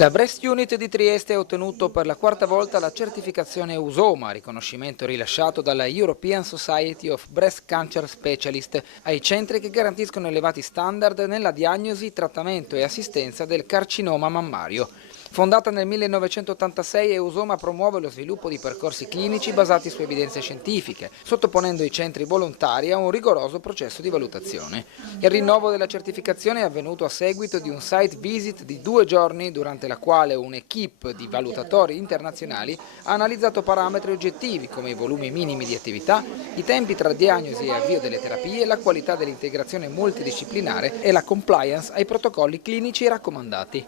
La Breast Unit di Trieste ha ottenuto per la quarta volta la certificazione EUSOMA, riconoscimento rilasciato dalla European Society of Breast Cancer Specialists, ai centri che garantiscono elevati standard nella diagnosi, trattamento e assistenza del carcinoma mammario. Fondata nel 1986, EUSOMA promuove lo sviluppo di percorsi clinici basati su evidenze scientifiche, sottoponendo i centri volontari a un rigoroso processo di valutazione. Il rinnovo della certificazione è avvenuto a seguito di un site visit di 2 giorni, durante la quale un'equipe di valutatori internazionali ha analizzato parametri oggettivi come i volumi minimi di attività, i tempi tra diagnosi e avvio delle terapie, la qualità dell'integrazione multidisciplinare e la compliance ai protocolli clinici raccomandati.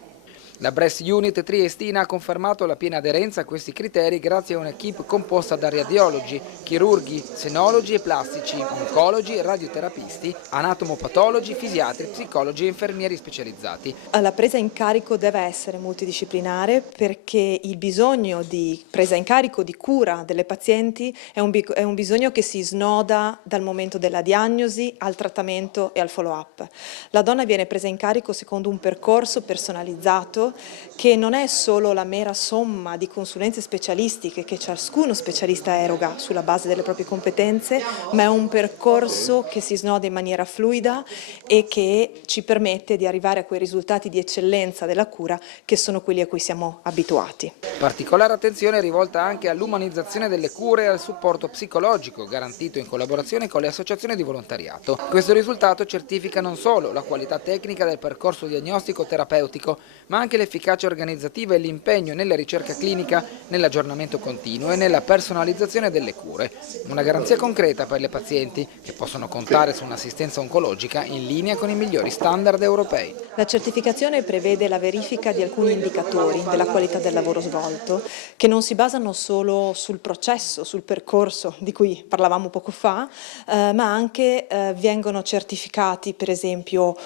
La Breast Unit triestina ha confermato la piena aderenza a questi criteri grazie a un'equipe composta da radiologi, chirurghi, senologi e plastici, oncologi, radioterapisti, anatomopatologi, fisiatri, psicologi e infermieri specializzati. La presa in carico deve essere multidisciplinare perché il bisogno di presa in carico, di cura delle pazienti è un bisogno che si snoda dal momento della diagnosi al trattamento e al follow-up. La donna viene presa in carico secondo un percorso personalizzato che non è solo la mera somma di consulenze specialistiche che ciascuno specialista eroga sulla base delle proprie competenze, ma è un percorso che si snoda in maniera fluida e che ci permette di arrivare a quei risultati di eccellenza della cura che sono quelli a cui siamo abituati. Particolare attenzione è rivolta anche all'umanizzazione delle cure e al supporto psicologico, garantito in collaborazione con le associazioni di volontariato. Questo risultato certifica non solo la qualità tecnica del percorso diagnostico-terapeutico, ma anche l'efficacia organizzativa e l'impegno nella ricerca clinica, nell'aggiornamento continuo e nella personalizzazione delle cure. Una garanzia concreta per le pazienti che possono contare su un'assistenza oncologica in linea con i migliori standard europei. La certificazione prevede la verifica di alcuni indicatori della qualità del lavoro svolto, che non si basano solo sul processo, sul percorso di cui parlavamo poco fa, ma anche vengono certificati per esempio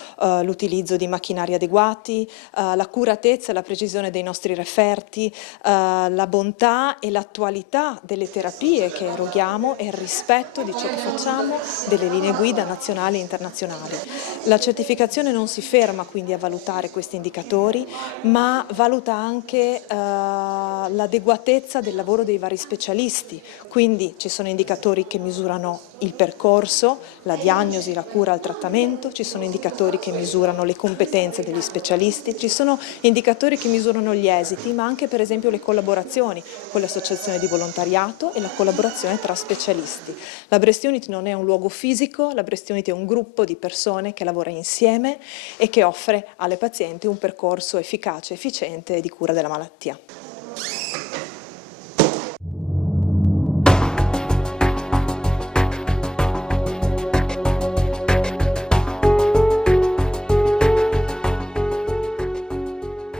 l'utilizzo di macchinari adeguati, l'accuratezza e la precisione dei nostri referti, la bontà e l'attualità delle terapie che eroghiamo e il rispetto di ciò che facciamo, delle linee guida nazionali e internazionali. La certificazione non si ferma quindi a valutare questi indicatori, ma valuta anche l'adeguatezza del lavoro dei vari specialisti, quindi ci sono indicatori che misurano il percorso, la diagnosi, la cura, il trattamento, ci sono indicatori che misurano le competenze degli specialisti, ci sono indicatori che misurano gli esiti, ma anche per esempio le collaborazioni con le associazioni di volontariato e la collaborazione tra specialisti. La Breast Unit non è un luogo fisico, la Breast Unit è un gruppo di persone che lavora insieme e che offre alle pazienti un percorso efficace, efficiente di cura della malattia.